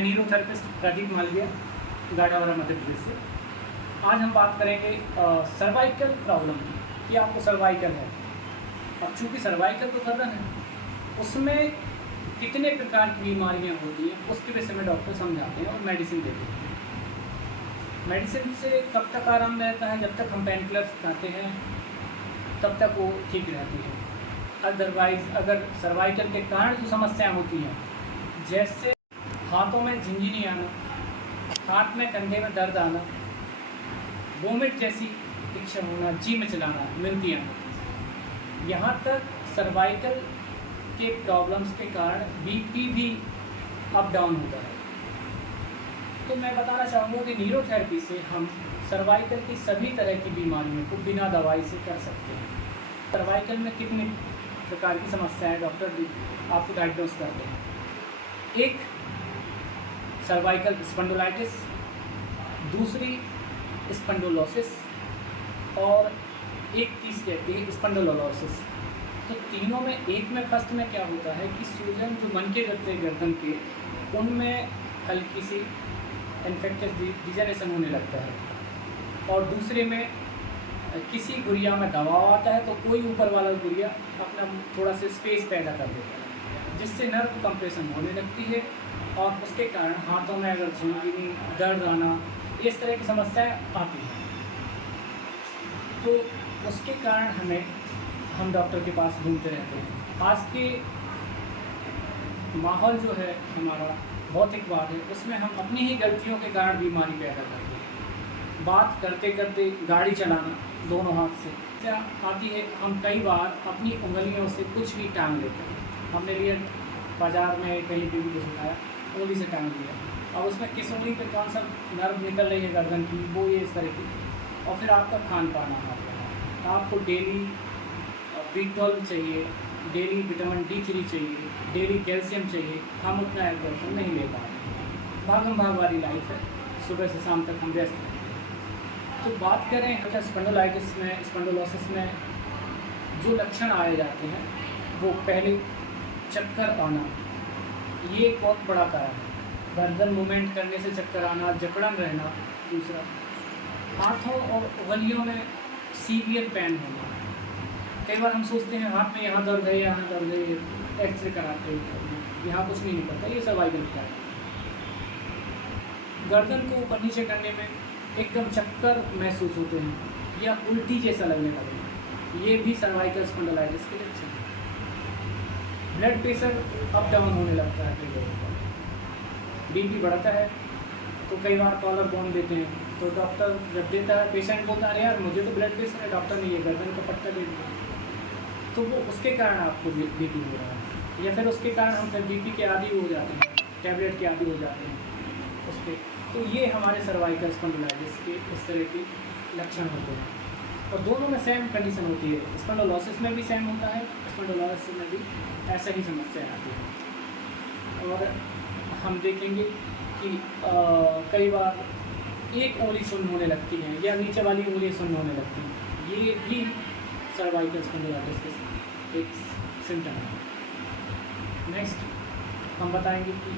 Neurotherapist Pradeep Malviya, गाड़ावाला Madhya Pradesh से। आज हम बात करेंगे सर्वाइकल प्रॉब्लम की, कि आपको सर्वाइकल है। अब चूँकि सर्वाइकल तो गर्दन है, उसमें कितने प्रकार की बीमारियां होती हैं उसके विषय में डॉक्टर समझाते हैं और मेडिसिन देते हैं। मेडिसिन से कब तक आराम रहता है? जब तक हम पेन किलर्स खाते हैं तब तक वो ठीक रहती है। अदरवाइज़ अगर सर्वाइकल के कारण जो समस्याएं होती हैं, जैसे हाथों में झिंझिनी आना, हाथ में कंधे में दर्द आना, वोमिट जैसी इच्छा होना, जी में चलाना, मिलती आना, यहाँ तक सर्वाइकल के प्रॉब्लम्स के कारण बीपी भी अप डाउन होता है। तो मैं बताना चाहूँगा कि न्यूरोथेरेपी से हम सर्वाइकल की सभी तरह की बीमारियों को बिना दवाई से कर सकते हैं। सर्वाइकल में कितने प्रकार की समस्याएं डॉक्टर आपको डायग्नोस करते हैं? एक सर्वाइकल स्पॉन्डिलोलाइटिस, दूसरी स्पॉन्डिलोसिस और एक तीस कहती है स्पॉन्डिलोलिसिस। तो तीनों में एक में फर्स्ट में क्या होता है कि सूजन जो मन के करते हैं गर्दन के, उनमें हल्की सी इन्फेक्टेड डिजेनरेशन होने लगता है, और दूसरे में किसी गुड़िया में दबाव आता है तो कोई ऊपर वाला गुड़िया अपना थोड़ा सा स्पेस पैदा कर देता है, जिससे नर्व कंप्रेशन होने लगती है, और उसके कारण हाथों में अगर झिंझिनी, दर्द आना, इस तरह की समस्याएं आती हैं। तो उसके कारण हम डॉक्टर के पास घूमते रहते हैं। आज के माहौल जो है हमारा भौतिकवाद है, उसमें हम अपनी ही गलतियों के कारण बीमारी पैदा करते हैं। बात करते करते गाड़ी चलाना दोनों हाथ से क्या आती है, हम कई बार अपनी उंगलियों से कुछ भी टांग लेते हैं। हमने लिए बाज़ार में कहीं पे भी कुछ उठाया, उंगली से टांग लिया, और उसमें किस उंगली पे कौन सा नर्व निकल रही है गर्दन की, वो ये इस तरह की। और फिर आपका खान पान आ गया, तो आपको डेली B12 चाहिए, डेली विटामिन D3 चाहिए, डेली कैल्शियम चाहिए, हम उतना एब्जॉर्प्शन नहीं ले पा रहे। भागम भाग वाली लाइफ है, सुबह से शाम तक हम व्यस्त हैं। तो बात करें अच्छा स्पॉन्डिलोलाइटिस में, स्पॉन्डिलोसिस में जो लक्षण आए जाते हैं, वो पहले चक्कर आना, ये एक बहुत बड़ा कारण है। गर्दन मूवमेंट करने से चक्कर आना, जकड़न रहना। दूसरा, हाथों और उंगलियों में सीवियर पेन होना। कई बार हम सोचते हैं हाथ में यहाँ दर्द है, यहाँ दर्द है, एक्सरे कराते हैं, यहाँ कुछ नहीं निकलता, ये सर्वाइकल का है। गर्दन को ऊपर नीचे करने में एकदम चक्कर महसूस होते हैं, या उल्टी जैसा लगने लगेगा, ये भी सर्वाइकल स्पॉन्डिलाइटिस के लक्षण है। ब्लड प्रेशर अप डाउन होने लगता है कई लोगों का, बीपी बढ़ता है, तो कई बार कॉलर बोन देते हैं, तो डॉक्टर जब देता है, पेशेंट बोलता है अरे यार मुझे तो ब्लड प्रेशर है, डॉक्टर नहीं है, गर्दन का पट्टा दे दिया। तो वो उसके कारण आपको बीपी हो रहा है, या फिर उसके कारण हम फिर बीपी के आदी हो जाते हैं, टैबलेट के आदी हो जाते हैं उसके। तो ये हमारे सर्वाइकल स्पॉन्डिलाइटिस के इस तरह के लक्षण होते हैं, और दोनों में सेम कंडीशन होती है। स्पॉन्डिलोसिस में भी सेम होता है, स्पॉन्डिलोसिस में भी ऐसा ही समस्या आती है। और हम देखेंगे कि कई बार एक उंगली सुन्न होने लगती है, या नीचे वाली उंगली सुन्न होने लगती है, ये भी सर्वाइकल स्पॉन्डिलाइटिस के एक सिम्टम है। नेक्स्ट हम बताएंगे कि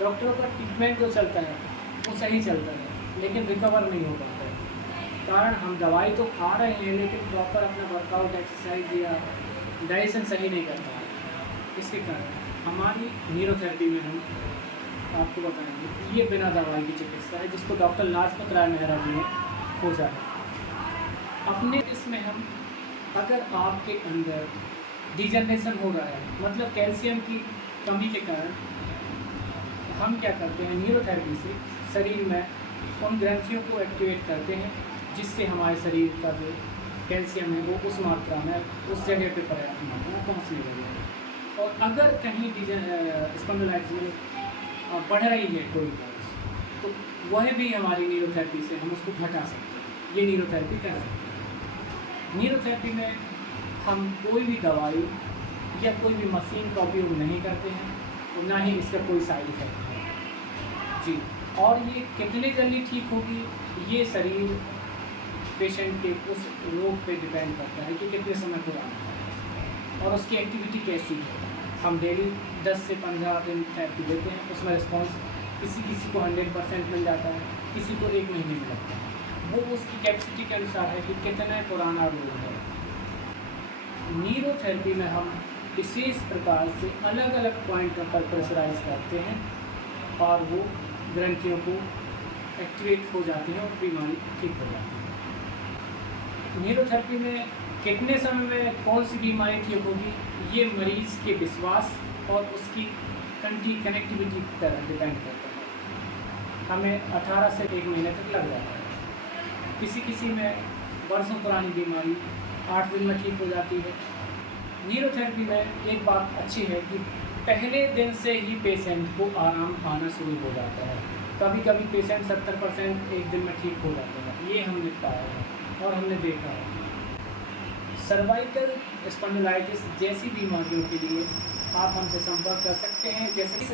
डॉक्टरों का ट्रीटमेंट जो चलता है वो सही चलता है, लेकिन रिकवर नहीं हो पाता है। कारण हम दवाई तो खा रहे हैं, लेकिन प्रॉपर अपना वर्कआउट, एक्सरसाइज या डाइजेशन सही नहीं कर पा रहे। इसके कारण हमारी न्यूरोथेरेपी में हम आपको बताएंगे कि ये बिना दवाई की चिकित्सा है, जिसको डॉक्टर लाजपत राय मेहरा जी ने खोजा है। अपने इसमें हम अगर आपके अंदर डिजनरेशन हो रहा है, मतलब कैल्शियम की कमी के कारण, हम क्या करते हैं न्यूरोथेरेपी से शरीर में उन ग्रंथियों को एक्टिवेट करते हैं, जिससे हमारे शरीर का जो कैल्शियम है वो उस मात्रा में, उस जगह पे पर्याप्त मात्रा में पहुँचने लगे। और अगर कहीं स्पॉन्डिलाइटिस में बढ़ रही है कोई, तो वह भी हमारी न्यूरोथेरेपी से हम उसको घटा सकते हैं। ये न्यूरोथेरेपी कर सकते हैं। न्यूरोथेरेपी में हम कोई भी दवाई या कोई भी मशीन का उपयोग नहीं करते हैं, और ना ही इसका कोई साइड इफेक्ट है जी। और ये कितने जल्दी ठीक होगी, ये शरीर पेशेंट के उस रोग पे डिपेंड करता है कि कितने समय पुराना है और उसकी एक्टिविटी कैसी है। हम डेली 10 से 15 दिन थेरेपी देते हैं, उसमें रिस्पॉन्स किसी किसी को 100% मिल जाता है, किसी को 1 महीने में लगता है। वो उसकी कैपेसिटी के अनुसार है कि कितना पुराना रोग है। न्यूरोथेरेपी में हम विशेष प्रकार से अलग अलग पॉइंटों पर प्रेशराइज करते हैं और वो ग्रंथियों को एक्टिवेट हो जाती हैं और बीमारी ठीक हो जाती है। न्यूरोथेरेपी में कितने समय में कौन सी बीमारी ठीक होगी, ये मरीज़ के विश्वास और उसकी कनेक्टिविटी की तरह डिपेंड करता है। हमें 18 से 1 महीने तक लग जाता है। किसी किसी में वर्षों पुरानी बीमारी 8 दिन में ठीक हो जाती है। न्यूरोथेरेपी में एक बात अच्छी है कि पहले दिन से ही पेशेंट को आराम आना शुरू हो जाता है। कभी कभी पेशेंट 70% एक दिन में ठीक हो जाते हैं, ये हमने पाया है और हमने देखा है। सर्वाइकल स्पॉन्डिलाइटिस जैसी बीमारियों के लिए आप हमसे संपर्क कर सकते हैं। जैसे इस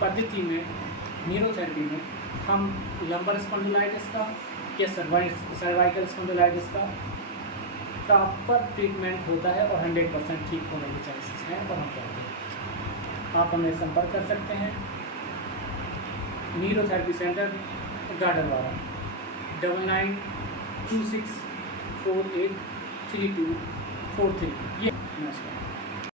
पद्धति में न्यूरोथेरेपी में हम लंबर स्पॉन्डिलाइटिस का या सर्वाइकल स्पॉन्डिलाइटिस का प्रॉपर ट्रीटमेंट होता है और 100% ठीक होने के चांसेस हैं और हम करते हैं। आप हमें संपर्क कर सकते हैं न्यूरोथेरेपी सेंटर गाडरवाड़ा 9926483243। ये नमस्कार।